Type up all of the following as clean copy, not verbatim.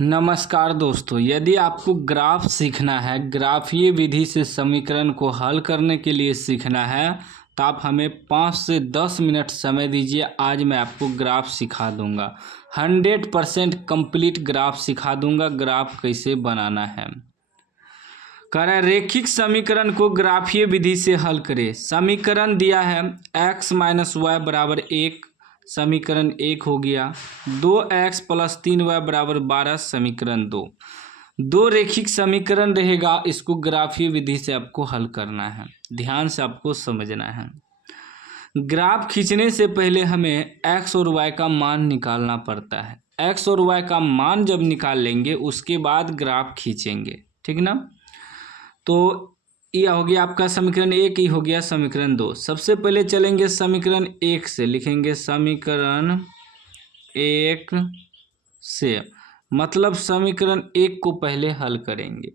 नमस्कार दोस्तों, यदि आपको ग्राफ सीखना है, ग्राफीय विधि से समीकरण को हल करने के लिए सीखना है तो आप हमें 5 से 10 मिनट समय दीजिए। आज मैं आपको ग्राफ सिखा दूंगा। 100% कंप्लीट ग्राफ सिखा दूंगा। ग्राफ कैसे बनाना है। कह रहा है रेखिक समीकरण को ग्राफीय विधि से हल करें। समीकरण दिया है x माइनस वाई बराबर 1, समीकरण 1 हो गया। 2x प्लस 3y बराबर 12, समीकरण 2। दो रेखिक समीकरण रहेगा, इसको ग्राफीय विधि से आपको हल करना है। ध्यान से आपको समझना है। ग्राफ खींचने से पहले हमें x और y का मान निकालना पड़ता है। x और y का मान जब निकाल लेंगे उसके बाद ग्राफ खींचेंगे, ठीक ना। तो यह हो गया आपका समीकरण 1, ही हो गया समीकरण 2। सबसे पहले चलेंगे समीकरण 1 से, लिखेंगे समीकरण 1 से, मतलब समीकरण 1 को पहले हल करेंगे।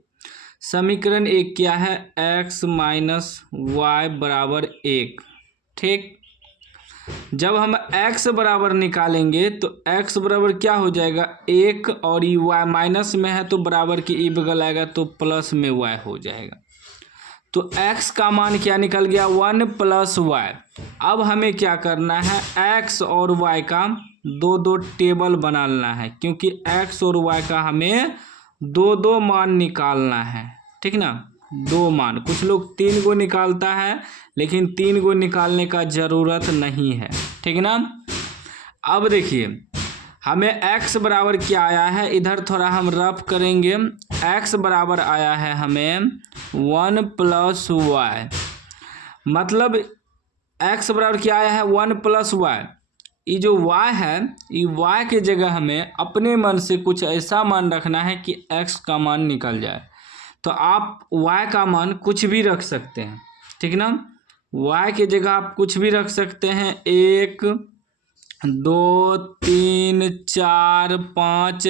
समीकरण 1 क्या है? x माइनस वाई बराबर 1, ठीक। जब हम x बराबर निकालेंगे तो x बराबर क्या हो जाएगा? 1, और ये y माइनस में है तो बराबर की ई बगल आएगा तो प्लस में y हो जाएगा। तो x का मान क्या निकल गया? 1 प्लस y। अब हमें क्या करना है? x और y का दो टेबल बनाना है, क्योंकि x और y का हमें दो मान निकालना है, ठीक ना। दो मान, कुछ लोग 3 को निकालता है, लेकिन 3 को निकालने का ज़रूरत नहीं है, ठीक ना। अब देखिए हमें x बराबर क्या आया है, इधर थोड़ा हम रफ करेंगे। x बराबर आया है हमें 1 प्लस वाई, मतलब x बराबर क्या आया है? 1 प्लस वाई। ये जो y है, ये y के जगह हमें अपने मन से कुछ ऐसा मान रखना है कि x का मान निकल जाए। तो आप y का मान कुछ भी रख सकते हैं, ठीक ना। y के जगह आप कुछ भी रख सकते हैं। 1, 2, 3, 4, 5,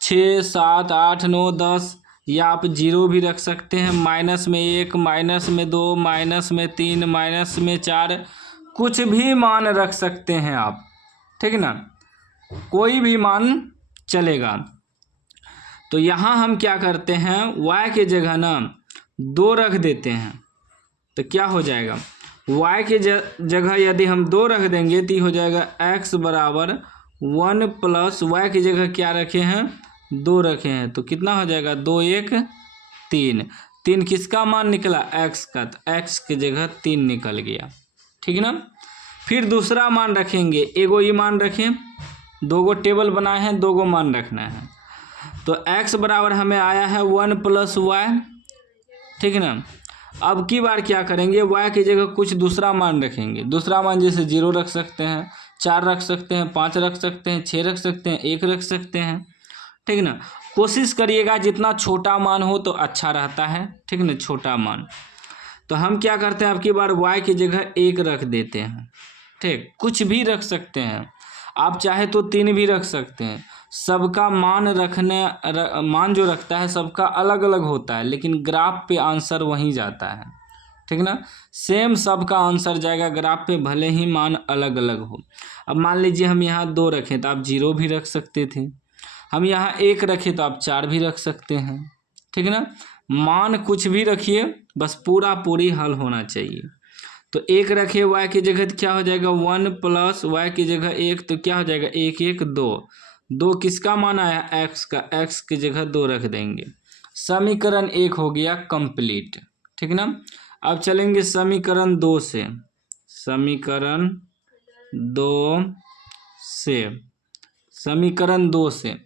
6, 7, 8, 9, 10, या आप 0 भी रख सकते हैं। माइनस में 1, माइनस में 2, माइनस में 3, माइनस में 4, कुछ भी मान रख सकते हैं आप, ठीक ना। कोई भी मान चलेगा। तो यहाँ हम क्या करते हैं, y के जगह ना 2 रख देते हैं, तो क्या हो जाएगा? y के जगह यदि हम 2 रख देंगे तो हो जाएगा x बराबर 1 प्लस y की जगह क्या रखे हैं? 2 रखे हैं, तो कितना हो जाएगा? 2, 1, 3। 3 किसका मान निकला? x का, तो x की जगह 3 निकल गया, ठीक ना। फिर दूसरा मान रखेंगे, एगो ये मान रखें, 2 गो टेबल बनाए हैं, 2 गो मान रखना है। तो x बराबर हमें आया है 1 प्लस वाई, ठीक ना। अब की बार क्या करेंगे? y की जगह कुछ दूसरा मान रखेंगे। दूसरा मान जैसे 0 रख सकते हैं, 4 रख सकते हैं, 5 रख सकते हैं, 6 रख सकते हैं, 1 रख सकते हैं, ठीक ना। कोशिश करिएगा जितना छोटा मान हो तो अच्छा रहता है, ठीक ना, छोटा मान। तो हम क्या करते हैं, अब की बार y की जगह 1 रख देते हैं, ठीक। कुछ भी रख सकते हैं, आप चाहे तो 3 भी रख सकते हैं। सबका मान मान जो रखता है सबका अलग अलग होता है, लेकिन ग्राफ पे आंसर वहीं जाता है, ठीक ना। सेम सबका आंसर जाएगा ग्राफ पे, भले ही मान अलग अलग हो। अब मान लीजिए हम यहाँ 2 रखें तो आप 0 भी रख सकते थे। हम यहाँ 1 रखें तो आप 4 भी रख सकते हैं, ठीक ना। मान कुछ भी रखिए, बस पूरी हल होना चाहिए। तो 1 रखे y की जगह तो क्या हो जाएगा? 1 प्लस y की जगह 1, तो क्या हो जाएगा? 1, 1, 2। 2 किसका मान आया? x का, x की जगह 2 रख देंगे। समीकरण 1 हो गया कंप्लीट, ठीक ना। अब चलेंगे समीकरण 2 से। समीकरण 2 से, समीकरण 2 से,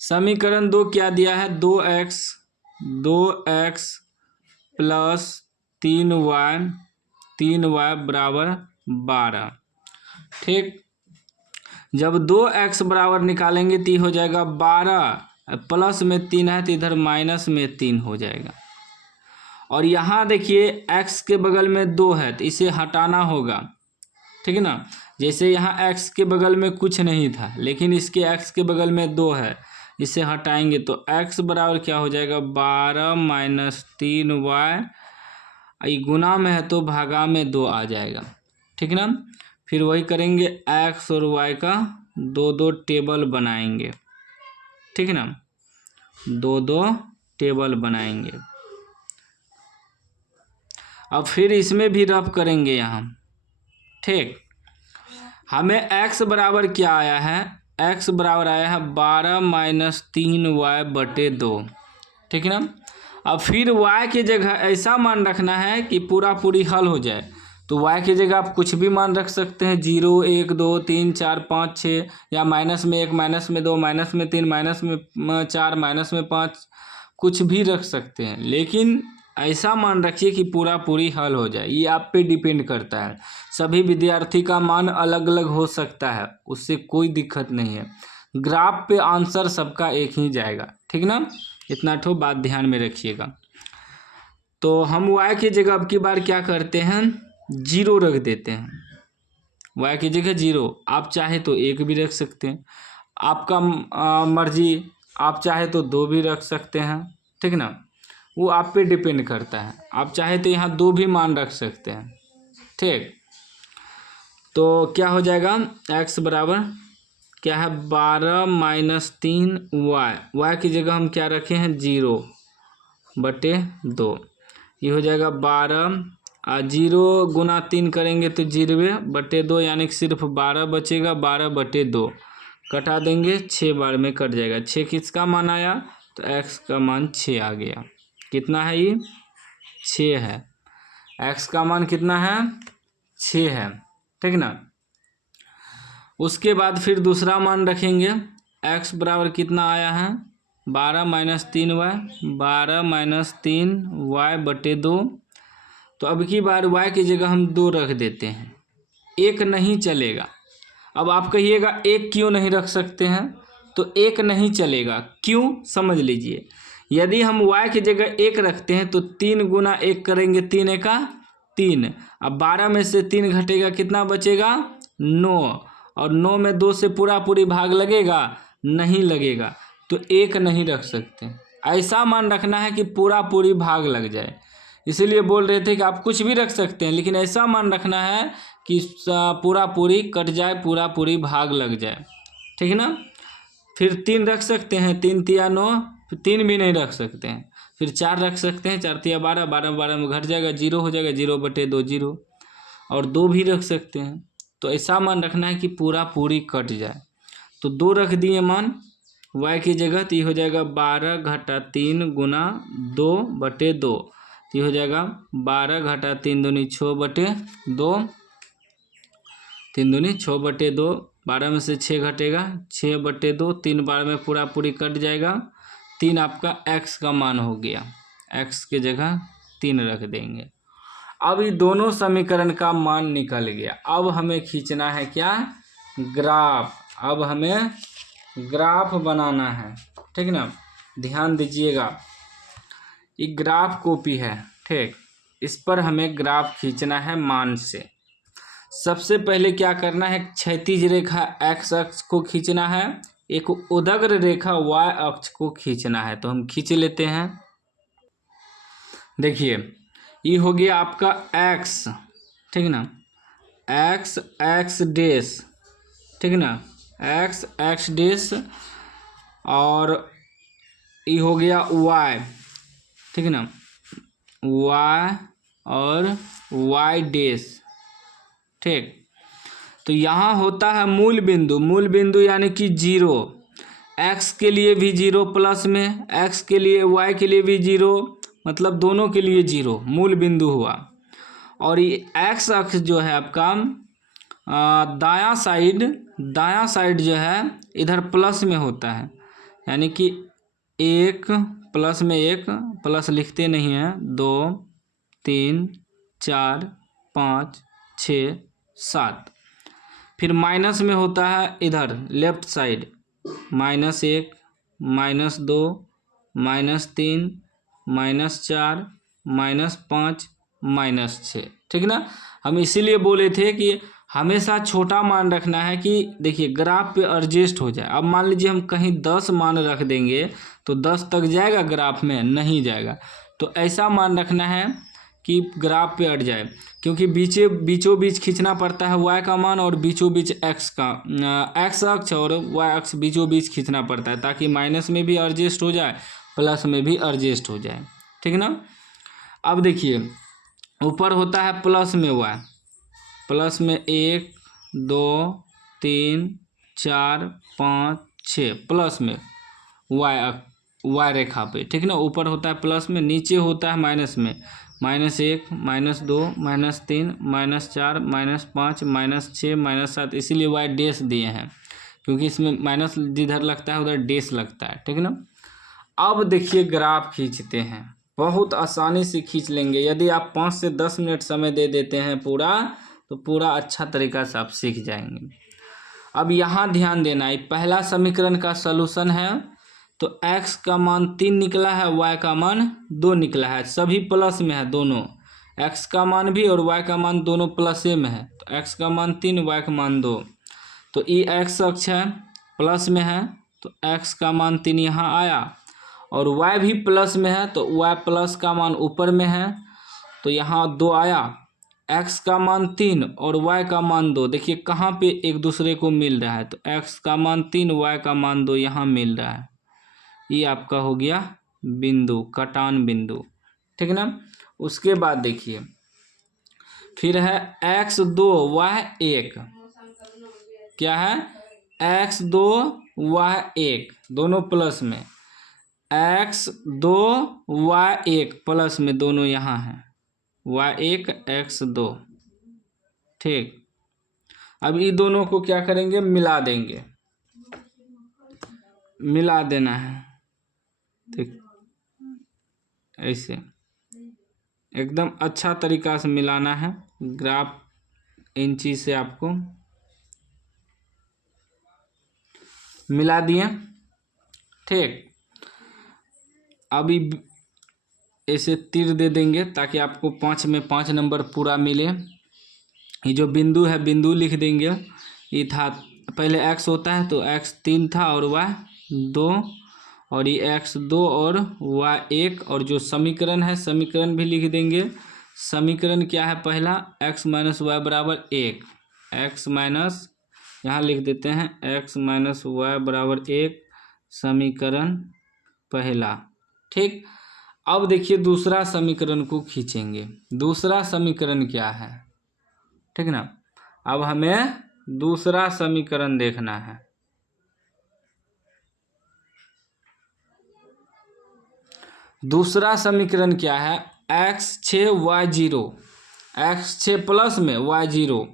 समीकरण 2 क्या दिया है? 2x प्लस 3y बराबर 12, ठीक। जब 2x बराबर निकालेंगे तो हो जाएगा 12, प्लस में 3 है तो इधर माइनस में 3 हो जाएगा। और यहाँ देखिए x के बगल में 2 है तो इसे हटाना होगा, ठीक ना। जैसे यहाँ x के बगल में कुछ नहीं था, लेकिन इसके x के बगल में 2 है, इसे हटाएंगे तो x बराबर क्या हो जाएगा? 12 माइनस 3y, ये गुना में है तो भागा में 2 आ जाएगा, ठीक ना। फिर वही करेंगे, x और y का 2 टेबल बनाएंगे, ठीक ना। दो दो टेबल बनाएंगे। अब फिर इसमें भी रफ करेंगे यहाँ। ठीक, हमें x बराबर क्या आया है, x बराबर आया है 12 माइनस 3y/2। ठीक है ना। अब फिर y की जगह ऐसा मान रखना है कि पूरा पूरी हल हो जाए। तो y की जगह आप कुछ भी मान रख सकते हैं, 0 1 2 3 4 5 6, या माइनस में 1 माइनस में 2 माइनस में 3 माइनस में 4 माइनस में 5, कुछ भी रख सकते हैं, लेकिन ऐसा मान रखिए कि पूरा पूरी हल हो जाए। ये आप पे डिपेंड करता है। सभी विद्यार्थी का मान अलग अलग हो सकता है, उससे कोई दिक्कत नहीं है। ग्राफ पे आंसर सबका एक ही जाएगा। ठीक ना, इतना ठो बात ध्यान में रखिएगा। तो हम y की जगह अब की बार क्या करते हैं, 0 रख देते हैं। y की जगह 0, आप चाहे तो 1 भी रख सकते हैं, आपका मर्जी, आप चाहे तो 2 भी रख सकते हैं। ठीक ना, वो आप पे डिपेंड करता है। आप चाहे तो यहाँ 2 भी मान रख सकते हैं। ठीक, तो क्या हो जाएगा, x बराबर क्या है, 12 माइनस 3y, y की जगह हम क्या रखे हैं, 0/2। ये हो जाएगा 12, 0 गुना 3 करेंगे तो 0/2, यानी कि सिर्फ 12 बचेगा। 12/2 कटा देंगे, 6 बार में कट जाएगा। 6 किसका मान आया, तो x का मान 6 आ गया। कितना है ये, 6 है। x का मान कितना है, 6 है। ठीक ना। उसके बाद फिर दूसरा मान रखेंगे, x बराबर कितना आया है, 12 माइनस 3y, 12 माइनस 3y/2। तो अब की बार y की जगह हम 2 रख देते हैं, 1 नहीं चलेगा। अब आप कहिएगा 1 क्यों नहीं रख सकते हैं, तो 1 नहीं चलेगा, क्यों, समझ लीजिए। यदि हम y की जगह 1 रखते हैं तो 3 गुना 1 करेंगे, 3 एका 3। अब 12 में से 3 घटेगा, कितना बचेगा, 9, और 9 में 2 से पूरा पूरी भाग लगेगा, नहीं लगेगा, तो 1 नहीं रख सकते। ऐसा मान रखना है कि पूरा पूरी भाग लग जाए। इसीलिए बोल रहे थे कि आप कुछ भी रख सकते हैं, लेकिन ऐसा मान रखना है कि पूरा पूरी कट जाए, पूरा पूरी भाग लग जाए। ठीक है ना। फिर 3 रख सकते हैं, 3 तिया 9, 3 भी नहीं रख सकते हैं। फिर 4 रख सकते हैं, 4 तिया 12, 12 में घट जाएगा, 0 हो जाएगा, 0/2 0, और 2 भी रख सकते हैं। तो ऐसा मान रखना है कि पूरा पूरी कट जाए। तो 2 रख दिए मान y की जगह, तो ये हो जाएगा 12 घटा 3 गुना 2/2। तो ये हो जाएगा 12 घटा 3 दूनी 6/2, 3 दूनी 6/2, 12 में से 6 घटेगा, 6/2, 3 बार में पूरा पूरी कट जाएगा। 3 आपका x का मान हो गया, x की जगह 3 रख देंगे। अब ये दोनों समीकरण का मान निकल गया। अब हमें खींचना है क्या, ग्राफ। अब हमें ग्राफ बनाना है। ठीक ना, ध्यान दीजिएगा, ये ग्राफ कॉपी है। ठीक, इस पर हमें ग्राफ खींचना है मान से। सबसे पहले क्या करना है, क्षैतिज रेखा x अक्ष को खींचना है, एक उदग्र रेखा y अक्ष को खींचना है। तो हम खींच लेते हैं। देखिए, ये हो गया आपका x, ठीक ना, x डैश, ठीक ना, x डैश, और ये हो गया y, ठीक ना, y और y डैश। ठीक, तो यहाँ होता है मूल बिंदु यानी कि 0, x के लिए भी 0 प्लस में, x के लिए y के लिए भी 0, मतलब दोनों के लिए 0 मूल बिंदु हुआ। और ये x अक्ष जो है आपका दायां साइड जो है इधर प्लस में होता है, यानी कि 1 प्लस में 1 प्लस लिखते नहीं हैं, 2 3 4 5 6 7। फिर माइनस में होता है इधर लेफ्ट साइड, -1 -2 -3 -4 -5 -6। ठीक ना। हम इसीलिए बोले थे कि हमेशा छोटा मान रखना है कि देखिए ग्राफ पे एडजस्ट हो जाए। अब मान लीजिए हम कहीं 10 मान रख देंगे तो 10 तक जाएगा ग्राफ में, नहीं जाएगा। तो ऐसा मान रखना है कि ग्राफ पे अट जाए, क्योंकि बीचों बीच खींचना पड़ता है y का मान और बीचों बीच x का x अक्ष और y अक्ष बीचों बीच खींचना पड़ता है, ताकि माइनस में भी एडजस्ट हो जाए प्लस में भी एडजस्ट हो जाए। ठीक ना। अब देखिए ऊपर होता है प्लस में y, प्लस में 1 2 3 4 5 6 प्लस में y रेखा पे। ठीक ना। ऊपर होता है प्लस में, नीचे होता है माइनस में, -1 -2 -3 -4 -5 -6 -7, इसीलिए y डैश दिए हैं, क्योंकि इसमें माइनस जिधर लगता है उधर डैश लगता है। ठीक ना। अब देखिए ग्राफ खींचते हैं, बहुत आसानी से खींच लेंगे। यदि आप 5 से 10 मिनट समय दे देते हैं पूरा, तो पूरा अच्छा तरीका से आप सीख जाएंगे। अब यहाँ ध्यान देना है, पहला समीकरण का सलूशन है, तो x का मान 3 निकला है, y का मान 2 निकला है, सभी प्लस में है दोनों, x का मान भी और y का मान दोनों प्लस में है। तो x का मान 3 y का मान 2, तो ये x अक्ष है प्लस में है, तो x का मान 3 यहाँ आया, और y भी प्लस में है, तो y प्लस का मान ऊपर में है, तो यहाँ 2 आया। x का मान 3 और y का मान 2, देखिए कहाँ पे एक दूसरे को मिल रहा है, तो x का मान 3 y का मान 2 यहाँ मिल रहा है। ये आपका हो गया बिंदु, कटान बिंदु। ठीक ना। उसके बाद देखिए फिर है x2 y1, क्या है x2 y1 दोनों प्लस में, x2 y1 प्लस में दोनों यहाँ है, y1 x2। ठीक। अब ये दोनों को क्या करेंगे, मिला देंगे, मिला देना है। ठीक, ऐसे एकदम अच्छा तरीका से मिलाना है। ग्राफ इंची से आपको मिला दिए। ठीक। अभी ऐसे तीर दे देंगे ताकि आपको 5 में 5 नंबर पूरा मिले। ये जो बिंदु है बिंदु लिख देंगे। ये था पहले x होता है, तो x 3 था और y 2, और ये x2 और y1, और जो समीकरण है समीकरण भी लिख देंगे। समीकरण क्या है, पहला x माइनस वाई बराबर 1, x माइनस यहाँ लिख देते हैं x माइनस वाई बराबर 1, समीकरण पहला। ठीक। अब देखिए दूसरा समीकरण को खींचेंगे। दूसरा समीकरण क्या है, ठीक ना। अब हमें दूसरा समीकरण देखना है। दूसरा समीकरण क्या है, x6 y0, x6 प्लस में y0,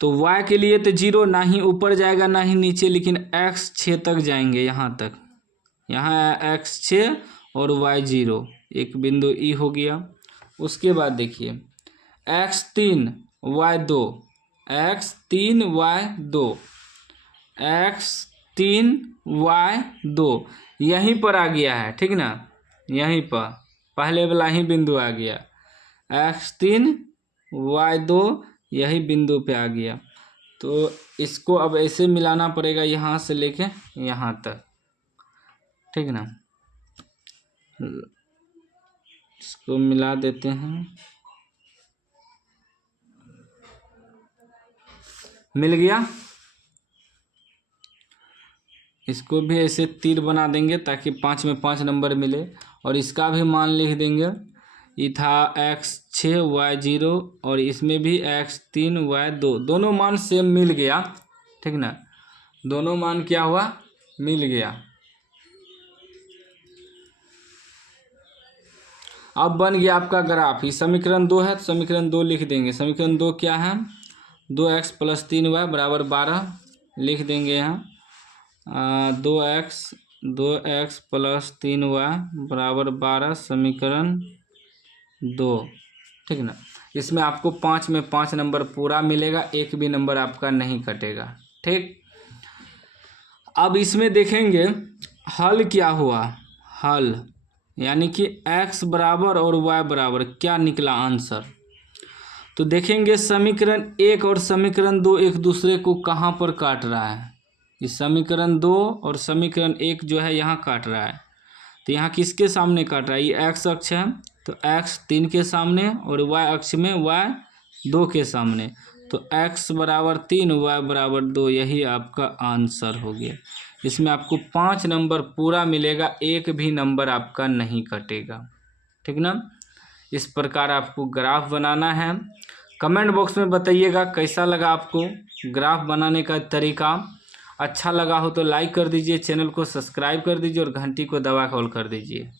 तो y के लिए तो 0 ना ही ऊपर जाएगा ना ही नीचे, लेकिन x6 तक जाएंगे, यहाँ तक, यहाँ x6 और y0, एक बिंदु ई हो गया। उसके बाद देखिए x3 y2, x3 y2, x3 y2 यहीं पर आ गया है। ठीक ना, यहीं पर पहले वाला ही बिंदु आ गया, x3 y2 यही बिंदु पे आ गया। तो इसको अब ऐसे मिलाना पड़ेगा, यहाँ से लेके यहाँ तक। ठीक ना, इसको मिला देते हैं, मिल गया। इसको भी ऐसे तीर बना देंगे ताकि 5 में 5 नंबर मिले, और इसका भी मान लिख देंगे। ये था x6 y0 और इसमें भी x3 y2, दोनों मान सेम मिल गया। ठीक ना, दोनों मान क्या हुआ, मिल गया। अब बन गया आपका ग्राफ। ये समीकरण 2 है, तो समीकरण 2 लिख देंगे। समीकरण 2 क्या है, 2x + 3y बराबर 12 लिख देंगे यहाँ। 2x + 3y बराबर 12, समीकरण 2। ठीक ना, इसमें आपको 5 में 5 नंबर पूरा मिलेगा, एक भी नंबर आपका नहीं कटेगा। ठीक। अब इसमें देखेंगे हल क्या हुआ, हल यानी कि x बराबर और y बराबर क्या निकला आंसर। तो देखेंगे समीकरण 1 और समीकरण 2 एक दूसरे को कहाँ पर काट रहा है। इस समीकरण 2 और समीकरण 1 जो है यहाँ काट रहा है, तो यहाँ किसके सामने काट रहा है, ये x अक्ष है, तो x 3 के सामने और y अक्ष में y 2 के सामने, तो x बराबर 3 y बराबर 2, यही आपका आंसर हो गया। इसमें आपको 5 नंबर पूरा मिलेगा, एक भी नंबर आपका नहीं कटेगा, ठीक ना। इस प्रकार आपको ग्राफ बनाना है। कमेंट बॉक्स में बताइएगा कैसा लगा आपको ग्राफ बनाने का तरीका। अच्छा लगा हो तो लाइक कर दीजिए, चैनल को सब्सक्राइब कर दीजिए और घंटी को दबा कॉल कर दीजिए।